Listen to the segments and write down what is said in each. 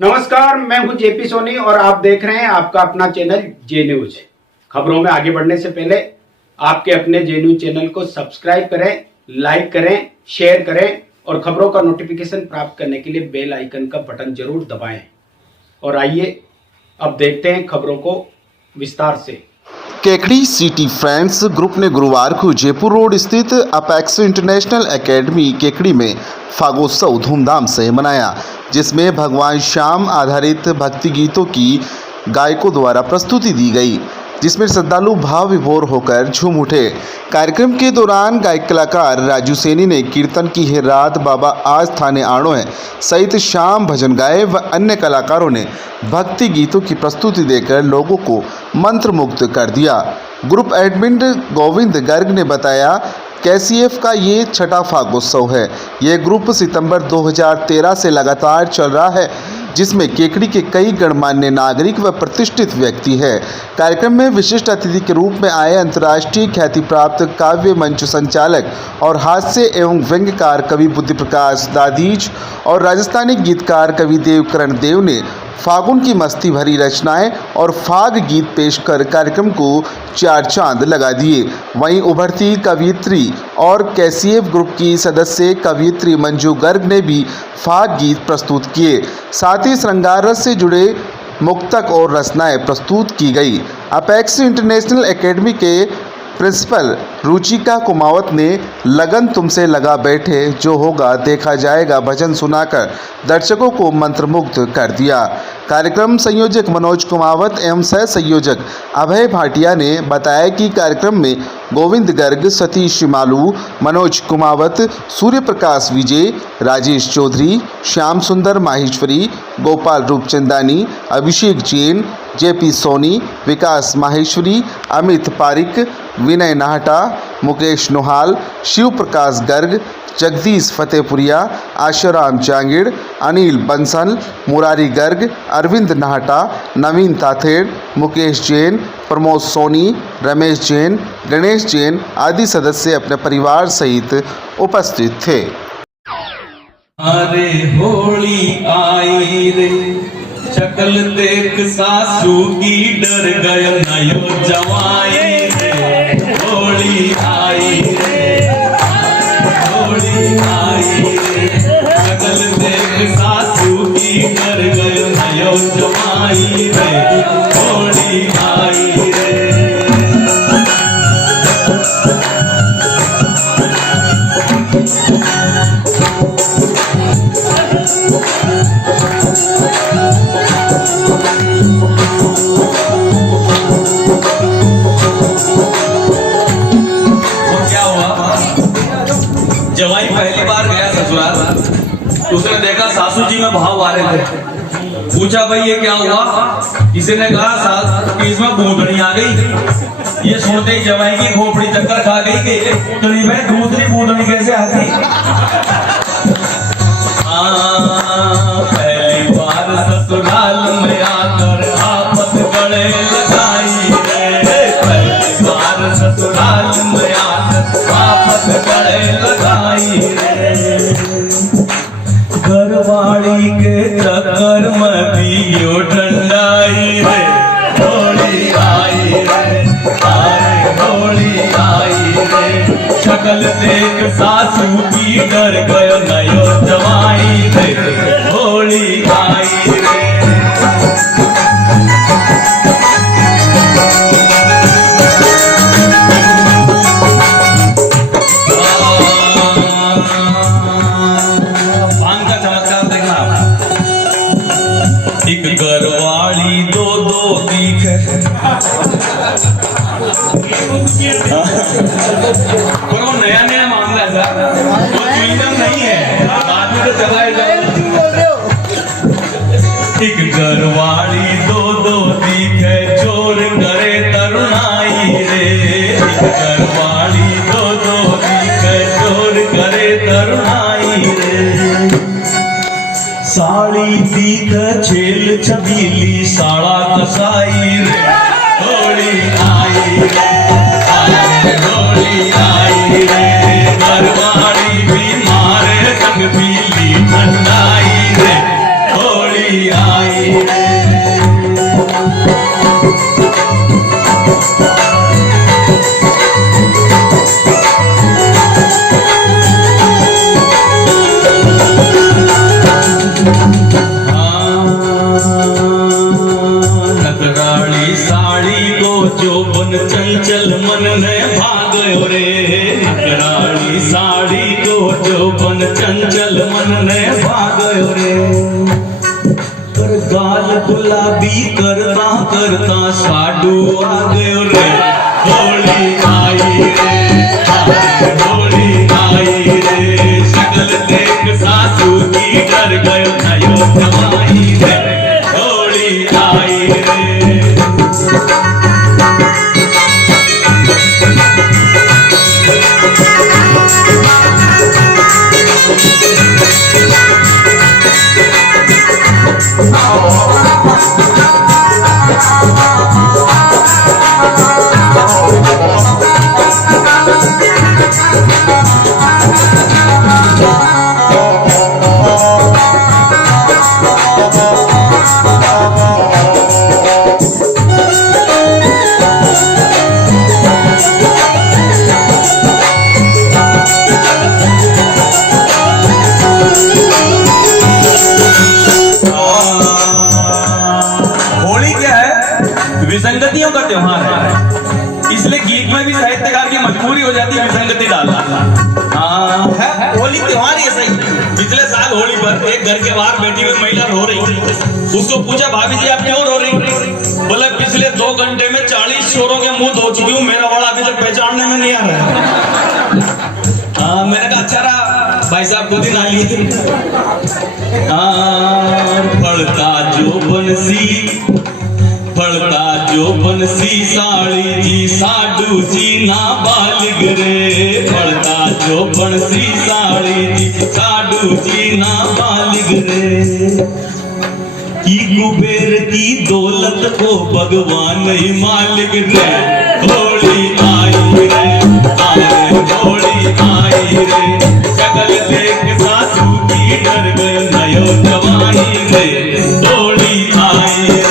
नमस्कार, मैं हूं जेपी सोनी और आप देख रहे हैं आपका अपना चैनल जे न्यूज। खबरों में आगे बढ़ने से पहले आपके अपने जे न्यूज चैनल को सब्सक्राइब करें, लाइक करें, शेयर करें और खबरों का नोटिफिकेशन प्राप्त करने के लिए बेल आइकन का बटन जरूर दबाएं। और आइए अब देखते हैं खबरों को विस्तार से। केकड़ी सिटी फ्रेंड्स ग्रुप ने गुरुवार को जयपुर रोड स्थित अपेक्स इंटरनेशनल एकेडमी केकड़ी में फागोत्सव धूमधाम से मनाया, जिसमें भगवान श्याम आधारित भक्ति गीतों की गायकों द्वारा प्रस्तुति दी गई, जिसमें श्रद्धालु भाव विभोर होकर झूम उठे। कार्यक्रम के दौरान गायक कलाकार राजू सैनी ने कीर्तन की है रात बाबा आज थाने आणो है सहित शाम भजन गाए व अन्य कलाकारों ने भक्ति गीतों की प्रस्तुति देकर लोगों को मंत्रमुग्ध कर दिया। ग्रुप एडमिन गोविंद गर्ग ने बताया, KCF का ये छठा फागोत्सव है। ये ग्रुप सितंबर 2013 से लगातार चल रहा है, जिसमें केकड़ी के कई गणमान्य नागरिक व प्रतिष्ठित व्यक्ति हैं। कार्यक्रम में विशिष्ट अतिथि के रूप में आए अंतर्राष्ट्रीय ख्याति प्राप्त काव्य मंच संचालक और हास्य एवं व्यंग्यकार कवि बुद्धि प्रकाश दादीज और राजस्थानी गीतकार कवि देवकरण देव ने फागुन की मस्ती भरी रचनाएं और फाग गीत पेश कर कार्यक्रम को चार चांद लगा दिए। वहीं उभरती कवियत्री और KCF ग्रुप की सदस्य कवियत्री मंजू गर्ग ने भी फाग गीत प्रस्तुत किए। साथ ही श्रृंगार रस से जुड़े मुक्तक और रचनाएं प्रस्तुत की गई। अपेक्स इंटरनेशनल एकेडमी के प्रिंसिपल रुचिका कुमावत ने लगन तुमसे लगा बैठे जो होगा देखा जाएगा भजन सुनाकर दर्शकों को मंत्रमुग्ध कर दिया। कार्यक्रम संयोजक मनोज कुमावत एवं सह संयोजक अभय भाटिया ने बताया कि कार्यक्रम में गोविंद गर्ग, सतीश मालू, मनोज कुमावत, सूर्य प्रकाश विजय, राजेश चौधरी, श्याम सुंदर माहेश्वरी, गोपाल रूपचंदानी, अभिषेक जैन, JP सोनी, विकास माहेश्वरी, अमित पारिक, विनय नाहटा, मुकेश नोहाल, शिव प्रकाश गर्ग, जगदीश फतेहपुरिया, आशाराम जांगिड़, अनिल बंसल, मुरारी गर्ग, अरविंद नाहटा, नवीन ताथेड़, मुकेश जैन, प्रमोद सोनी, रमेश जैन, गणेश जैन आदि सदस्य अपने परिवार सहित उपस्थित थे। अरे होली आई रे, शक्ल देख सासू की डर गयो नयो जवाई रे। होली आई रे, होली आई रे, शक्ल देख सासू की डर गयो नयो जवाई रे। होली आई रे। जवाई पहली बार गया ससुराल, उसने देखा सासू जी में भाव आ रहे थे। पूछा भाई ये क्या हुआ? किसी ने कहा कि इसमें भूतनी आ गई। ये सुनते ही जवाई की खोपड़ी चक्कर खा गई कि भूतनी में दूसरी भूतनी कैसे आ गई। पहली बार ससुराल में आकर आफत गले लगाई रे। पहली बार ससुराल में आकर आफत गले लगाई रे। घरवाली के चक्कर में दियो ठंडाई रे। होली आई रे, आए होली आई रे, शक्ल देख सासू की डर गयो नयो जवाई रे। होली आई रे। एक घरवाली दो दिखे, पर वो नया नया मामला है सर, वो चुईदम नहीं है, बाद में तो चलाए जाओ। एक घरवाली दो दिखे चोर करे तरुणाई रे। एक घरवाली दो दिखे चोर करे तरुणाई रे। साड़ी दीख छेल छबीली साड़ा कसाई रे। होली आई रे, होली आई रे, घरवाली भी मारे संग पीली ठंडाई रे। होली आई चंचल मन ने भागयो रे नकराड़ी साड़ी को जोबन चंचल मन ने भागयो रे पर गाल गुलाबी करता करता साडू आ गयो रे होली आई रे होली आई रे शकल देख सासू की डर गयो नयो जमाई रे होली आई रे विसंगतियों का त्योहार है, इसलिए गीत में भी साहित्यकार की मजबूरी हो जाती है विसंगति डालना। हाँ, होली त्योहार ही सही। पिछले साल होली पर एक घर के बाहर बैठी हुई महिला रो रही, उसको पूछा भाभी जी आप क्यों रो रही? बोले पिछले 2 घंटे में 40 छोरों के मुंह धो चुकी हूँ, मेरा वाला अभी तक पहचानने में नहीं आ रहा। मैंने कहा अच्छा रहा भाई साहब खुद ही ना लिए थे। पढ़ता जो बंसी साड़ी जी साडू जी ना बालिग रे पढ़ता जो बंसी साड़ी जी साडू जी ना बालिग रे की कुबेर की दौलत को भगवान ही मालिक रे होली आई रे होली आई रे शकल देख सासू की डर गयो नयो जवानी रे होली आई रे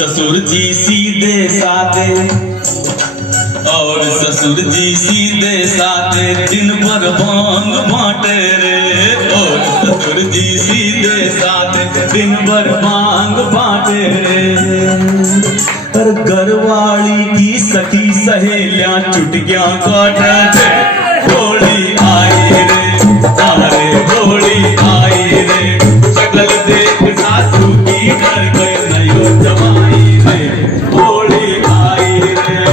ससुर जी सीधे साधे और ससुर जी सीधे साधे दिन भर भांग बांटे रे और ससुर जी सीधे साधे दिन भर भांग बांटे रे पर घरवाली की सखी सहेलियां चुटकियां काटे होली आई रे तारे होली आई रे शकल देख सासू की डर गए नयो जमाई रे होली आई रे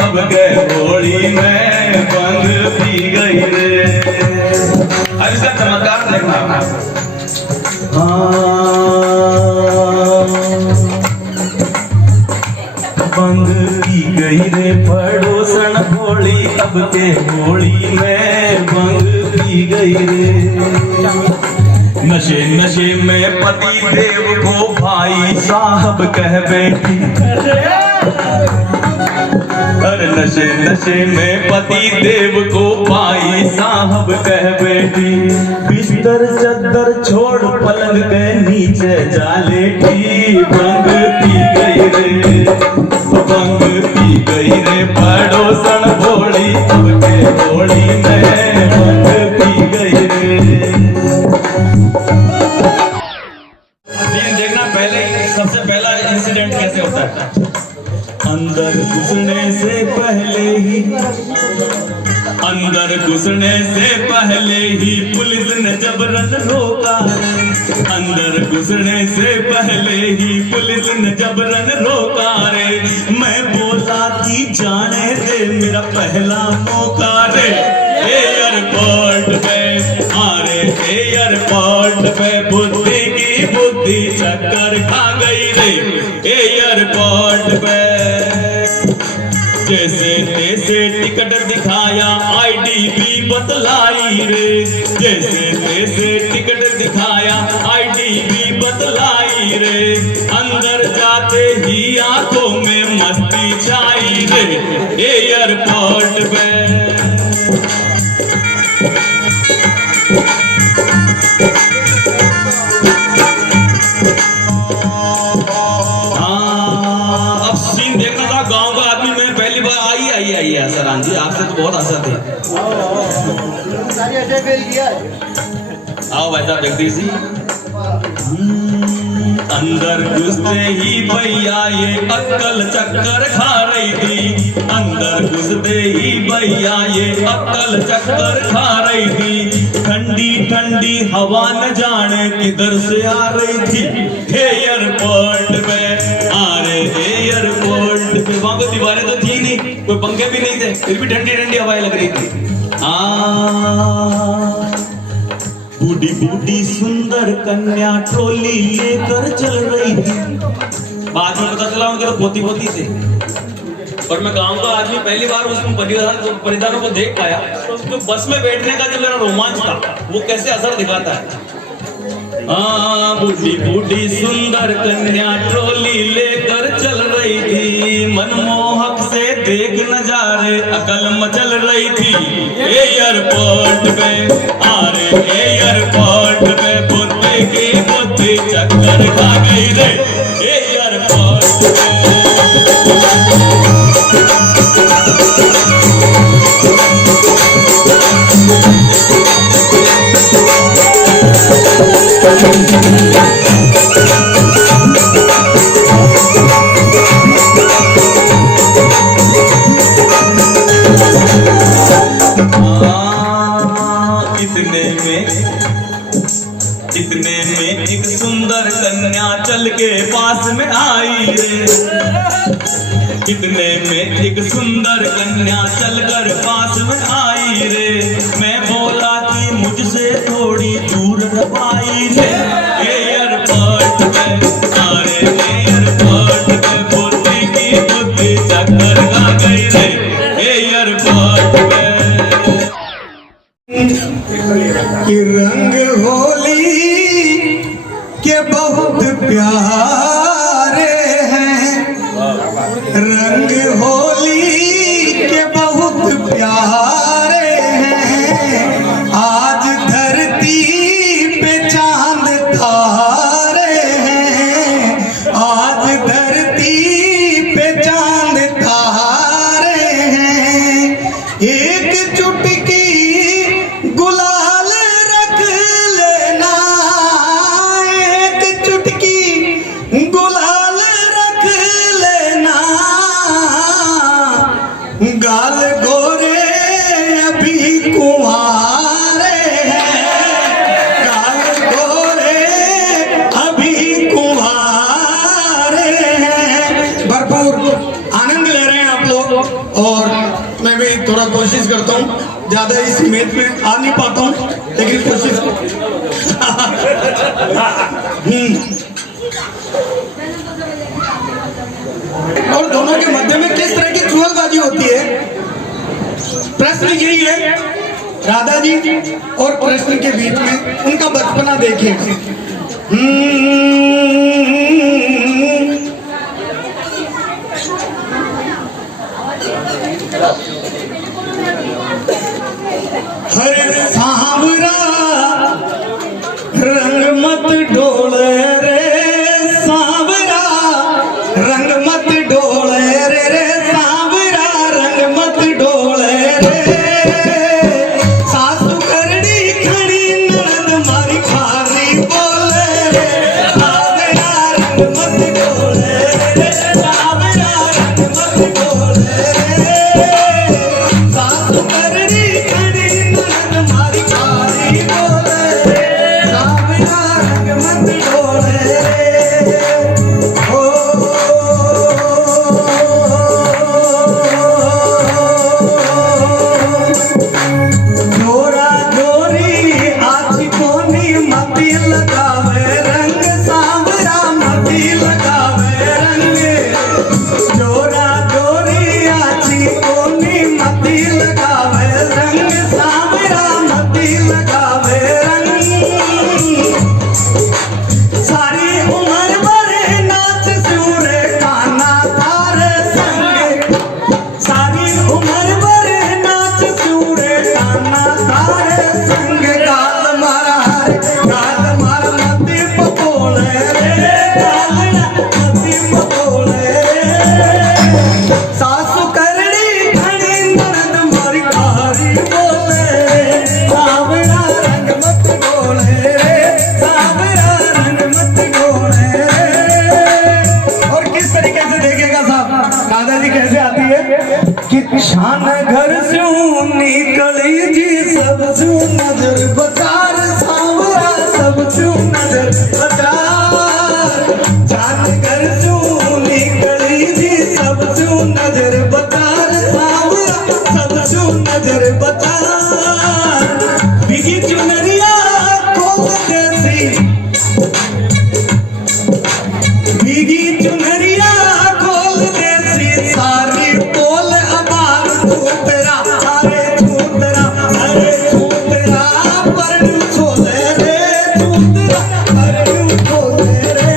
अब गए होली में बंद पी गई रे। अब इसका चमत्कार देखना बंद पी गई रे पड़ोसन होली अब के होली में बंद पी गई रे। नशे नशे में पति देव को भाई साहब कह बैठी हर नशे नशे में पति देव को पाई साहब कह बैठी, बिस्तर चद्दर छोड़ पलंग के नीचे जा लेटी। भंग पी गई रे, भंग पी गई रे पड़ोसन भोली, अब के भोली में भंग पी गई रे। सीन देखना, पहले सबसे पहला इंसिडेंट कैसे होता है। अंदर घुसने से पहले ही, अंदर घुसने से पहले ही पुलिस ने जबरन रोका। अंदर घुसने से पहले ही पुलिस ने जबरन रोका रे। मैं बोला कि जाने दे मेरा पहला मौका रे। एयरपोर्ट पे अरे एयरपोर्ट पे बुद्धि की बुद्धि चक्कर खा गई रे। एयरपोर्ट पे जैसे तैसे टिकट दिखाया, आईडी भी बतलाई रे। जैसे तैसे टिकट दिखाया, आईडी भी बतलाई रे। अंदर जाते ही आंखों में मस्ती छाई रे। एयरपोर्ट पे सरान जी, आपसे तो बहुत आशा थी। आओ भाई साहब जगदीश जी। अंदर घुसते ही भैया ये अक्कल चक्कर खा रही थी। अंदर घुसते ही भैया ये अक्कल चक्कर खा रही थी। ठंडी ठंडी हवा न जाने किधर से आ रही थी। एयरपोर्ट पे एयरपोर्ट पे वहां को दीवारें तो थी नहीं, कोई पंखे भी नहीं थे, फिर भी ठंडी ठंडी हवाएं लग रही थी। बूढ़ी बूढ़ी सुंदर कन्या ट्रोली लेकर चल रही थी। बाद में पता चला उनके तो पोती पोती थे। और मैं गांव का आदमी पहली बार उस परिधानों को देख पाया। तो बस में बैठने का जो मेरा रोमांच था वो कैसे असर दिखाता है। बूढ़ी बूढ़ी सुंदर कन्या ट्रोली लेकर चल रही थी। मनमोहक से देख नजारे अकल मचल रही थी। एयरपोर्ट पे एयरपोर्ट पे बुद्धि की बुद्धि चक्कर खा गई रे। एयरपोर्ट पे इतने में एक सुंदर कन्या चल के पास में आई रे। इतने में एक सुंदर कन्या चलकर पास में आई रे। मैं बोला कि मुझसे थोड़ी दूर रही रे। एयरपोर्ट पे एयरपोर्ट पे बुद्धि की बुद्धि चक्कर खा गई रे। एयरपोर्ट पे कि रंग होली के बहुत प्यारे हैं। रंग होली के बहुत प्यारे हैं। आज धरती पे चांद तारे हैं। आज धरती पे चांद तारे हैं। एक चुटकी गुलाल रख लेना। एक चुटकी गुलाल रख लेना। गाल गोरे अभी कुंवारे हैं। गाल गोरे अभी कुंवारे हैं। भरपूर आनंद ले रहे हैं आप लोग। और मैं भी थोड़ा कोशिश करता हूँ, ज्यादा इस इमेज में आ नहीं पाता हूँ, लेकिन कोशिश और दोनों के मध्य में किस तरह की चुगलबाजी होती है। प्रश्न यही है, राधा जी और कृष्ण के बीच में उनका बचपना देखिए। शान घर से निकली जी सब सू नजर बचार सावरा सब सू नजर बचार शान घर से निकली जी सब सू नजर बचार सावरा सब सू नजर बचार बिगी चुनरिया को जैसी बिगी चुनरिया खोल जैसी सारी पोल अबार छूतरा अरे छूतरा पर छोले रे छूतरा पर छोले रे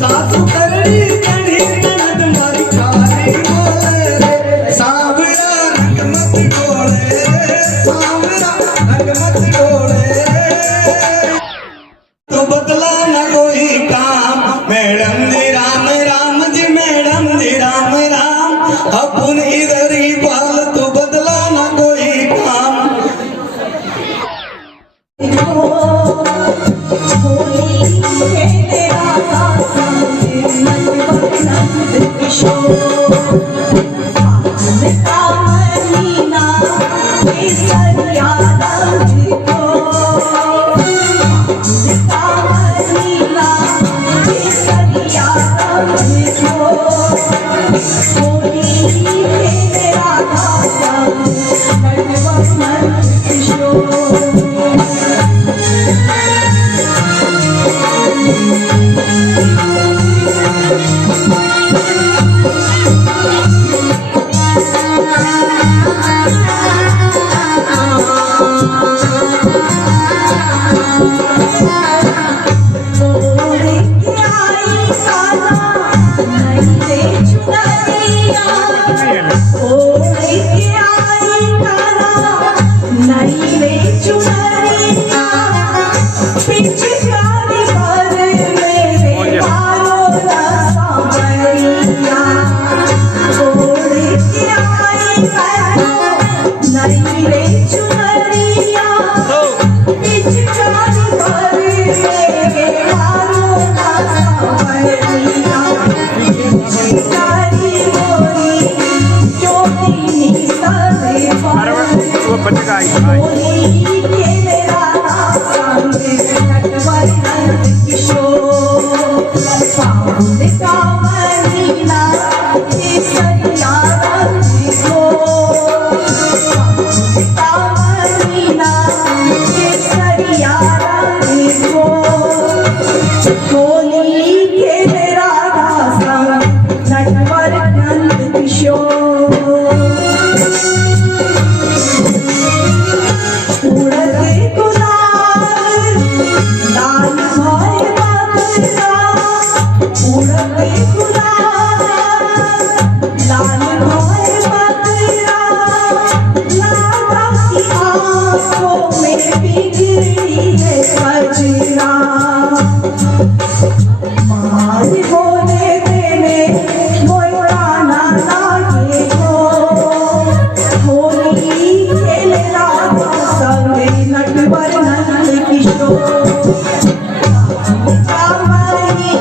सासु करनी कणी ननद मारी खारी बोले रे सावरा रंग मत डोले रे सावरा रंग मत डोले रे तो बदला न कोई काम मैडम जी राम राम जी मैडम जी राम राम अपन इधर ही पाल तो बदला न कोई काम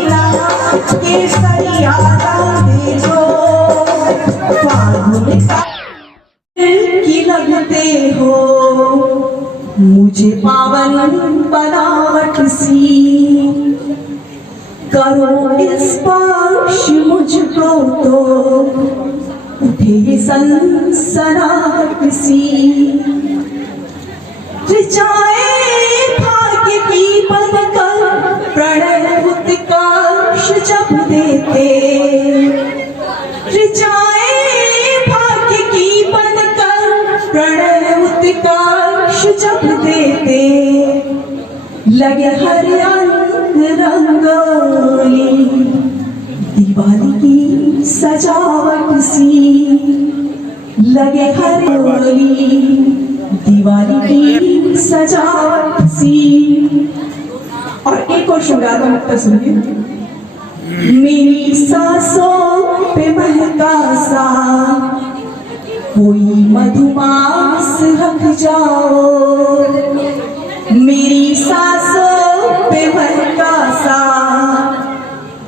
Nat केसरिया देखो फागुन का की लगते हो मुझे पावन बनावट सी करो स्पर्श मुझको तो उठे सनसनाहट सी ऋचाए भाग्य की बनकर प्रणय उत्कर्ष जब देते ऋचाए भाग्य की बनकर प्रणय उत्कर्ष जब देते लगे हर अंग रंगोली दिवाली की सजावट सी लगे हर रंगोली दिवाली की सजावट सी। और एक और श्रृंगार का नुक्ता सुनिए। मेरी सांसों पे महका सा कोई मधुमास रख जाओ मेरी सांसों पे महका सा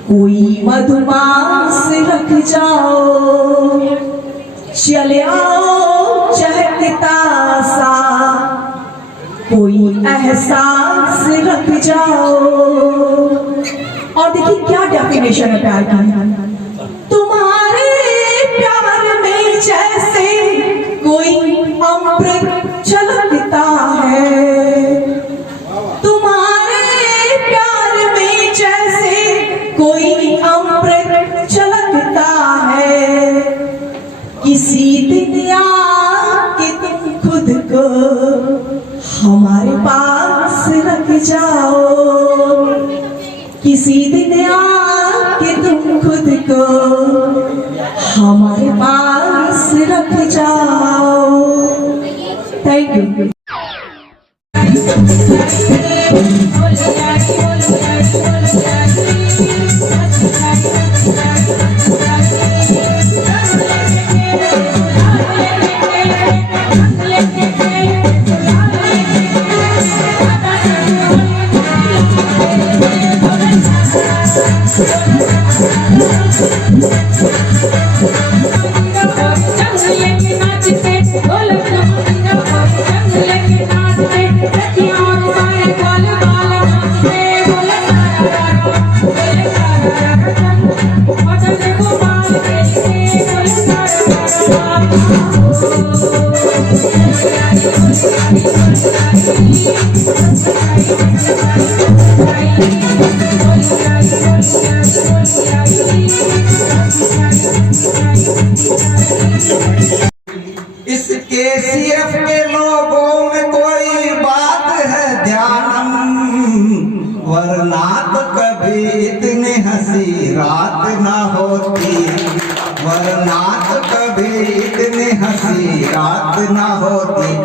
कोई मधुमास रख जाओ चले आओ चहकता सा कोई एहसास रख जाओ। और देखिए क्या डेफिनेशन है प्यार की। तुम्हारे प्यार में जैसे कोई अमृत छलकता है तुम्हारे प्यार में जैसे कोई अमृत छलकता है किसी दिन आके तुम खुद को हमारे पास रख जाओ किसी दिन आके तुम खुद को हमारे पास रख जाओ। Thank you. इस केसीएफ के लोगों में कोई बात है ध्यान वरना तो कभी इतनी हंसी रात ना होती वरना तो कभी इतनी हंसी रात ना होती।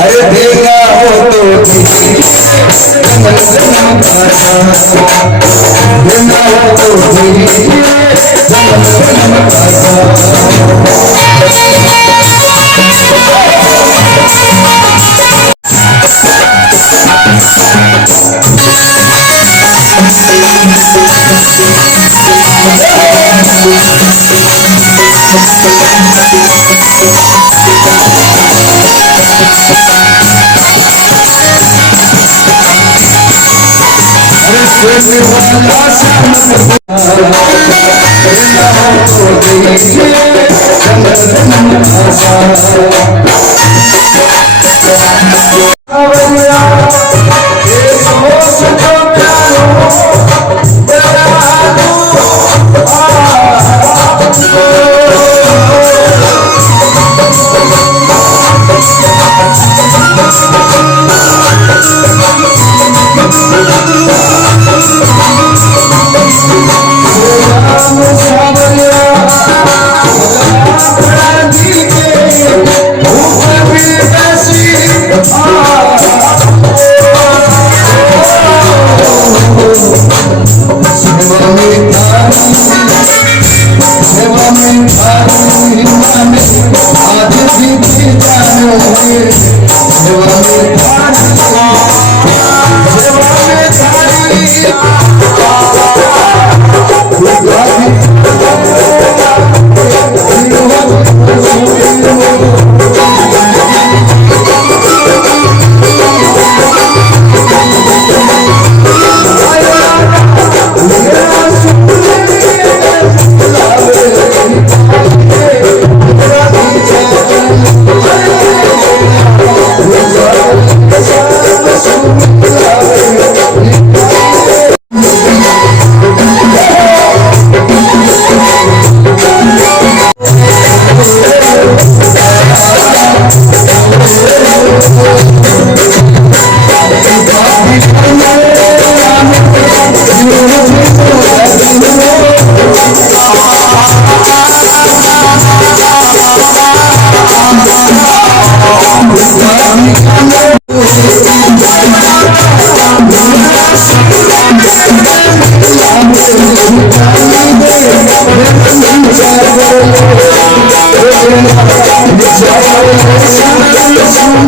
अरे देगा हो तो देना हो तो Jai